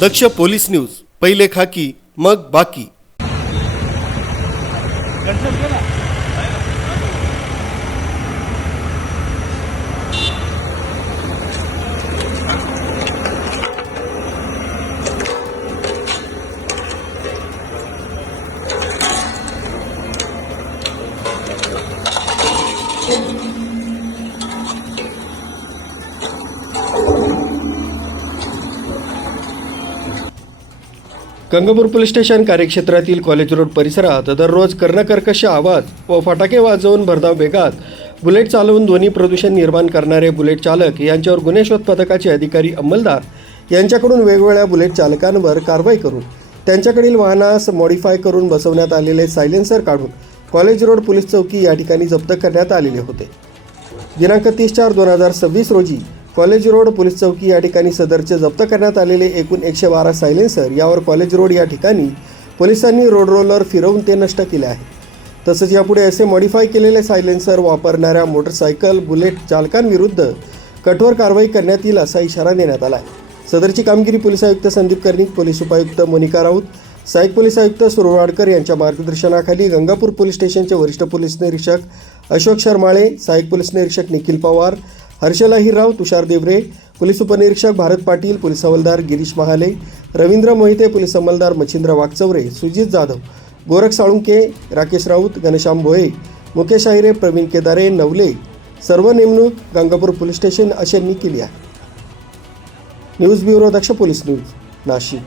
दक्ष police news, पहिले खाकी मग बाकी। गंगापूर पोलीस स्टेशन कार्यक्षेत्रातील कॉलेज रोड परिसरात दररोज कर्णकर्कश आवाज व फटाके वाजवून भरधाव वेगात बुलेट चालवून ध्वनी प्रदूषण निर्माण करणारे बुलेट चालक यांच्यावर गुन्हे शोध पथकाचे अधिकारी अंमलदार यांच्याकडून वेगवेगळ्या बुलेट चालकांवर कारवाई करून त्यांच्याकडील वाहनास मॉडिफाय करून बसवण्यात आलेले सायलेन्सर काढून कॉलेज रोड पोलीस चौकी या ठिकाणी जप्त करण्यात आलेले होते। दिनांक 30/4/2026 रोजी कॉलेज रोड पोलीस चौकी या ठिकाणी सदरचे जप्त करण्यात आलेले एकूण 112 सायलेन्सर यावर कॉलेज रोड या ठिकाणी पोलिसांनी रोड रोलर फिरवून ते नष्ट केले आहे। तसंच यापुढे असे मॉडिफाय केलेले सायलेन्सर वापरणाऱ्या मोटरसायकल बुलेट चालकांविरुद्ध कठोर कारवाई करण्यात येईल असा इशारा देण्यात आला आहे। सदरची कामगिरी पोलीस आयुक्त संदीप कर्णिक, पोलीस उपायुक्त मोनिका राऊत, सहाय्यक पोलीस आयुक्त सुरवाडकर यांच्या मार्गदर्शनाखाली गंगापूर पोलीस स्टेशनचे वरिष्ठ पोलीस निरीक्षक अशोक शर्माळे, सहाय्यक पोलीस निरीक्षक निखिल पवार, हर्षल अहिरराव, तुषार देवरे, पोलीस उपनिरीक्षक भारत पाटील, पोलीस हवालदार गिरीश महाले, रवींद्र मोहिते, पोलीस अंमलदार मच्छिंद्र वाघचौरे, सुजित जाधव, गोरख साळुंके, राकेश राऊत, घनश्याम भोये, मुकेश आहिरे, प्रवीण केदारे, नवले सर्व नेमणूक गंगापूर पोलीस स्टेशन अशांनी केली आहे। न्यूज ब्युरो, दक्ष पोलीस न्यूज, नाशिक।